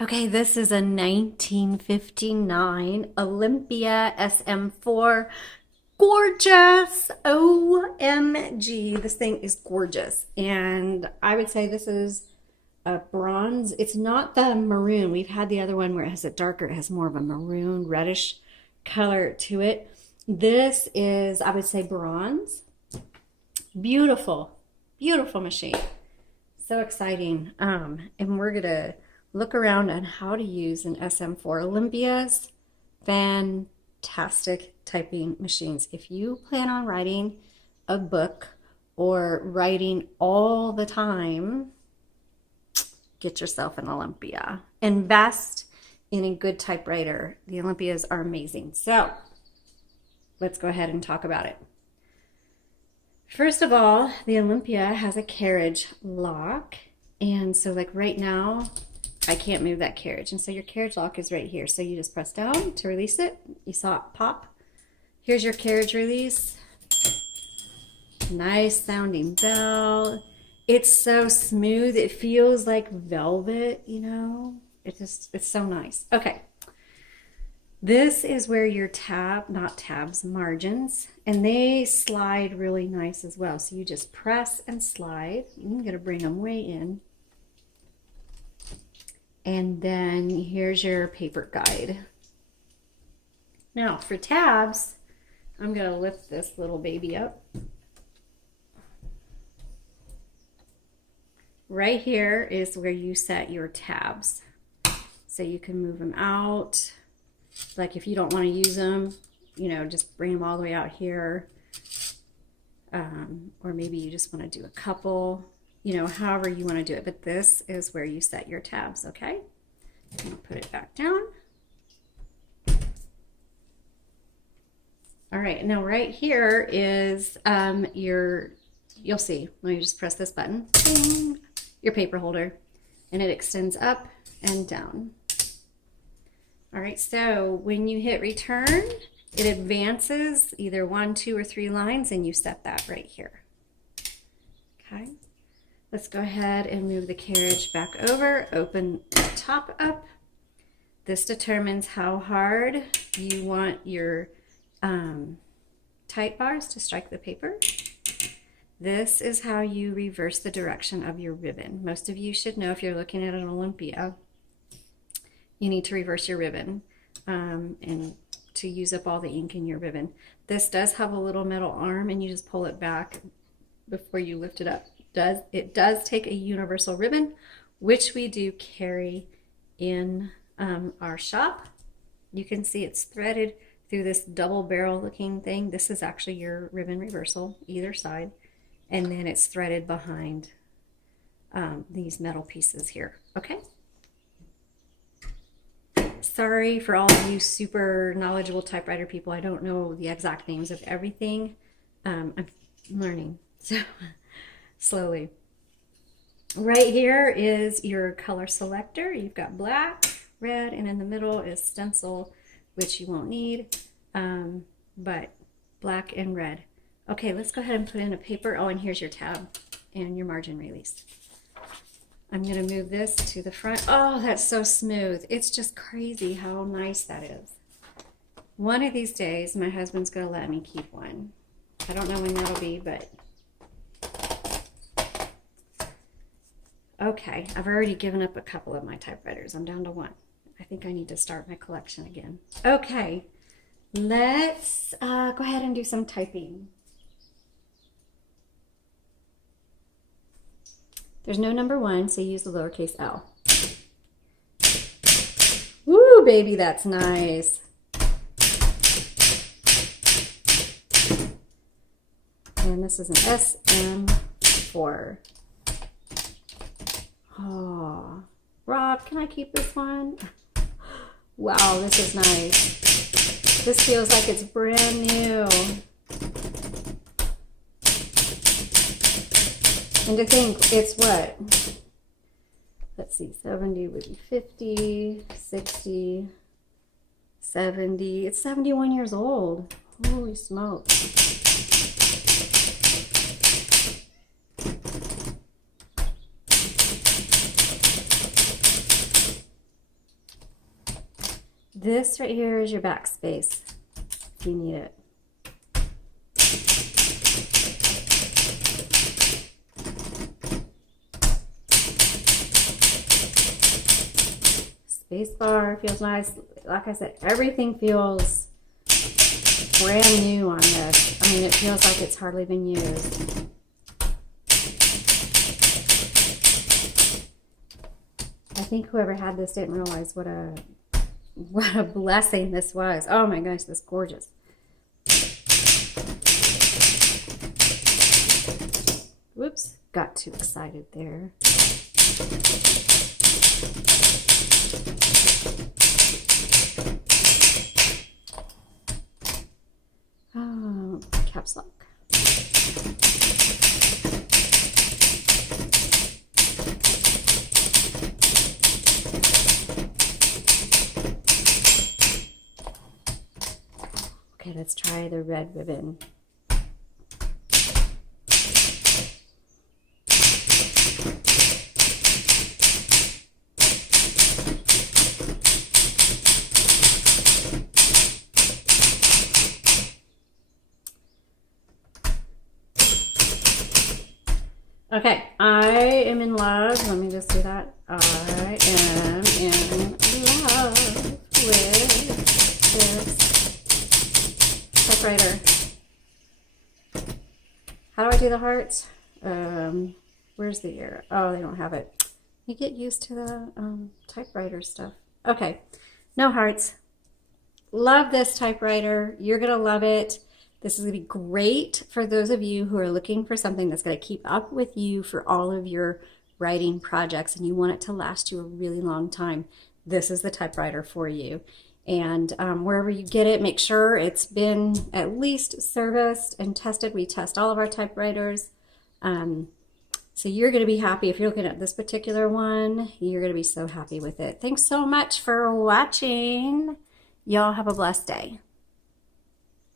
Okay, this is a 1959 Olympia SM4. Gorgeous! OMG. This thing is gorgeous. And I would say this is a bronze. It's not the maroon. We've had the other one where it has a darker, it has more of a maroon, reddish color to it. This is, I would say, bronze. Beautiful, beautiful machine. So exciting. And we're going to look around on how to use an SM4. Olympia's fantastic typing machines. If you plan on writing a book or writing all the time, get yourself an Olympia. Invest in a good typewriter. The Olympias are amazing. So let's go ahead and talk about it. First of all, the Olympia has a carriage lock. And so like right now, I can't move that carriage. And so your carriage lock is right here. So you just press down to release it. You saw it pop. Here's your carriage release. Nice sounding bell. It's so smooth. It feels like velvet, you know. It's so nice. Okay. This is where your margins, and they slide really nice as well. So you just press and slide. I'm going to bring them way in. And then here's your paper guide. Now for tabs, I'm going to lift this little baby up. Right here is where you set your tabs. So you can move them out. Like if you don't want to use them, you know, just bring them all the way out here. Or maybe you just want to do a couple. You know, however you want to do it, but this is where you set your tabs, okay? I'm gonna put it back down. All right, now right here is you'll see, let me just press this button, ding, your paper holder, and it extends up and down. All right, so when you hit return, it advances either 1, 2, or 3 lines, and you set that right here, okay? Let's go ahead and move the carriage back over, open the top up. This determines how hard you want your type bars to strike the paper. This is how you reverse the direction of your ribbon. Most of you should know if you're looking at an Olympia, you need to reverse your ribbon and to use up all the ink in your ribbon. This does have a little metal arm, and you just pull it back before you lift it up. It does take a universal ribbon, which we do carry in our shop. You can see it's threaded through this double barrel looking thing. This is actually your ribbon reversal, either side, and then it's threaded behind these metal pieces here, okay? Sorry for all of you super knowledgeable typewriter people. I don't know the exact names of everything. I'm learning, so slowly. Right here is your color selector. You've got black, red, and in the middle is stencil, which you won't need, but black and red. Okay, let's go ahead and put in a paper. Oh, and here's your tab and your margin release. I'm going to move this to the front. Oh, that's so smooth. It's just crazy how nice that is. One of these days, my husband's going to let me keep one. I don't know when that'll be, but okay, I've already given up a couple of my typewriters. I'm down to one. I think I need to start my collection again. Okay, let's go ahead and do some typing. There's no number 1, so you use the lowercase l. Woo, baby, that's nice. And this is an SM4. Oh, Rob, can I keep this one? Wow, this is nice. This feels like it's brand new. And to think, it's what? Let's see, 70 would be 50, 60, 70. It's 71 years old. Holy smokes. This right here is your backspace if you need it. Space bar feels nice. Like I said, everything feels brand new on this. I mean, it feels like it's hardly been used. I think whoever had this didn't realize what a blessing this was. Oh my gosh, this is gorgeous. Whoops, got too excited there. Oh, caps lock. Okay, let's try the red ribbon. Okay, I am in love. Let me just do that. I am in love with this typewriter. How do I do the hearts? Where's the ear? Oh, they don't have it. You get used to the typewriter stuff. Okay, no hearts. Love this typewriter. You're going to love it. This is going to be great for those of you who are looking for something that's going to keep up with you for all of your writing projects and you want it to last you a really long time. This is the typewriter for you. And wherever you get it, make sure it's been at least serviced and tested. We test all of our typewriters. So you're going to be happy. If you're looking at this particular one, you're going to be so happy with it. Thanks so much for watching. Y'all have a blessed day.